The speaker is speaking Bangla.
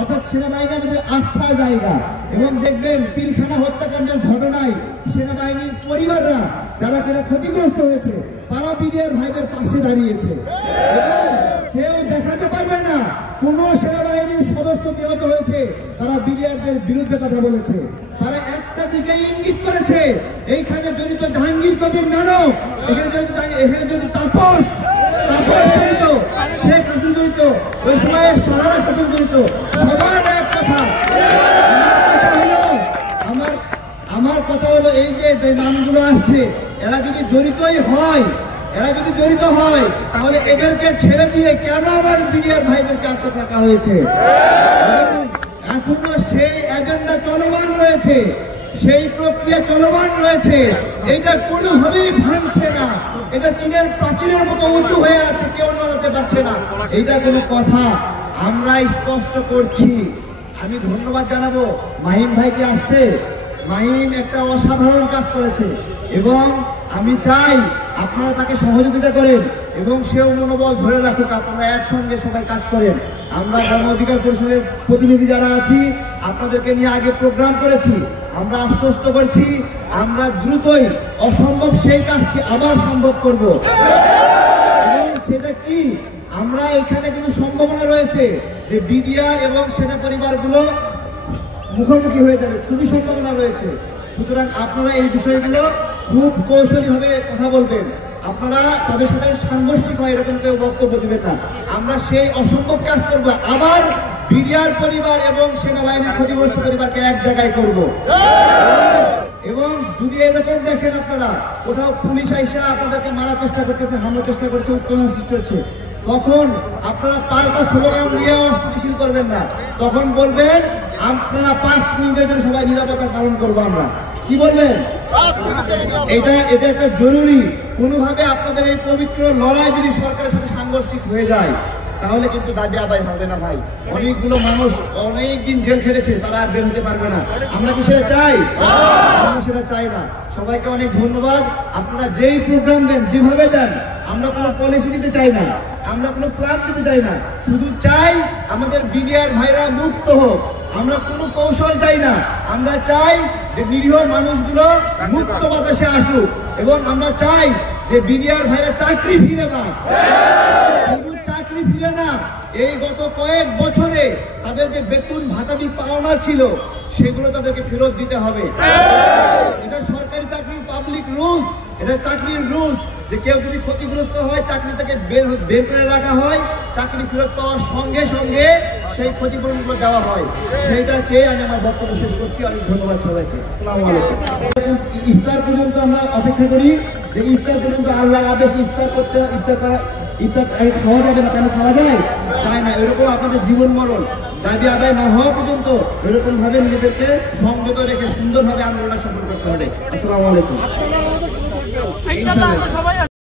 অর্থাৎ সেনাবাহিনী আমাদের আস্থার জায়গা। এবং দেখবেন পিলখানা হত্যাকাণ্ডের ঘটনায় সেনাবাহিনীর পরিবাররা যারা কিনা ক্ষতিগ্রস্ত হয়েছে তারা বিডিআর ভাইদের পাশে দাঁড়িয়েছে। এবং কেউ দেখাতে পারবে না কোন সেনাবাহিনীর সদস্য নিহত হয়েছে তারা বিডিআরদের বিরুদ্ধে কথা বলেছে। তারা একটা দিকে ইঙ্গিত করেছে, এইখানে জড়িত জাহাঙ্গীর কবির নানক, এখানে জড়িত তাপস জড়িত, শেখ হাসিনা জড়িত, ওই সময় সাহারা খাতুন জড়িত। সবার এক কথা, আমার কথা হলো এই যে নামগুলো আসছে এরা যদি জড়িত হয় তাহলে এদেরকে ছেড়ে দিয়ে কেন আমার বিডিআর ভাইদেরকে আটক রাখা হয়েছে? এখনো সেই এজেন্ডা চলমান রয়েছে, সেই প্রক্রিয়া চলমান রয়েছে। এটা কোনোভাবেই ভাঙছে না, এটা চীনের প্রাচীরের মতো উঁচু হয়ে আছে, কেউ নড়াতে পারছে না। এইটা কোনো কথা? আমরা স্পষ্ট করছি। আমি ধন্যবাদ জানাবো মাহিম ভাইকে, আসছে মাহিম একটা অসাধারণ কাজ করেছে এবং আমি চাই আপনারা তাকে সহযোগিতা করেন এবং সেও মনোবল ধরে রাখুক, আপনারা একসঙ্গে সবাই কাজ করেন। আমরা গণ অধিকার পরিষদের প্রতিনিধি যারা আছি আপনাদেরকে নিয়ে আগে প্রোগ্রাম করেছি, আমরা আশ্বস্ত করছি আমরা দ্রুতই অসম্ভব সেই কাজকে আবার সম্ভব করব। এবং সেটা কি, আমরা এখানে কিন্তু সম্ভাবনা রয়েছে যে বিডিআর এবং সেনা পরিবারগুলো মুখোমুখি হয়ে যাবে, খুবই সম্ভাবনা রয়েছে। সুতরাং আপনারা এই বিষয়গুলো খুব কৌশলীভাবে কথা বলবেন, আপনারা তাদের সাথে সাংঘর্ষিক হয় এরকম কেউ বক্তব্য দিবেন না। আমরা সেই অসম্ভব কাজ করব, আবার বিডিআর পরিবার এবং সেনাবাহিনীর ক্ষতিগ্রস্ত পরিবারকে এক জায়গায় করব। এবং যদি এরকম দেখেন আপনারা কোথাও পুলিশ আইসা আপনাদেরকে মারার চেষ্টা করতেছে, হামলার চেষ্টা করছে, উত্তেজনা সৃষ্টি হচ্ছে, তখন আপনারা পাল্টা স্লোগান দিয়ে অস্থিতিশীল করবেন না, তখন বলবেন আপনারা 5 মিনিটের জন্য সবাই নিরাপত্তা পালন করবো। আমরা কি বলবেন? এটা একটা জরুরি। কোনোভাবে আপনাদের এই পবিত্র লড়াই যদি সরকারের সাথে সাংঘর্ষিক হয়ে যায় তাহলে কিন্তু দাবি আদায় হবে না ভাই। অনেকগুলো মানুষ অনেকদিন জেল খেটেছে, তারা আর বের হতে পারবে না। আমরা কি সেটা চাই? আমরা সেটা চাই না। সবাইকে অনেক ধন্যবাদ। আপনারা যেই প্রোগ্রাম দেন, যেভাবে দেন, আমরা কোনো পলিসি দিতে চাই না, আমরা কোনো প্ল্যান দিতে চাই না, শুধু চাই আমাদের বিডিআর ভাইরা মুক্ত হোক। আমরা কোনো কৌশল চাই না, আমরা চাই যে নিরীহ মানুষগুলো মুক্ত বাতাসে আসুক এবং আমরা চাই যে বিডিআর ভাইরা চাকরি ফিরে পাক। শুধু চাকরি ফিরে না, এই গত কয়েক বছরে তাদের যে বেতন ভাতাদি পাওনা ছিল সেগুলো তাদেরকে ফেরত দিতে হবে। এটা সরকারি চাকরির পাবলিক রুলস, এটা চাকরির রুলস যে কেউ যদি ক্ষতিগ্রস্ত হয় চাকরি থেকে বের করে রাখা হয়, চাকরি ফেরত পাওয়ার সঙ্গে সঙ্গে সেই ক্ষতিপূরণগুলো দেওয়া হয়। সেইটা চেয়ে আমি আমার বক্তব্য শেষ করছি। অনেক ধন্যবাদ সবাইকে। আসসালামু আলাইকুম। ইফতার পর্যন্ত আমরা অপেক্ষা করি যে ইফতার পর্যন্ত আল্লাহর আদেশ ইফতার খাওয়া যাবে না, কেন খাওয়া যায় না, এরকম আপনাদের জীবন মরণ দাবি আদায় না হওয়া পর্যন্ত এরকম ভাবে নিজেদেরকে সংযত রেখে সুন্দরভাবে আন্দোলন সফল করতে হবে। আসসালামু আলাইকুম।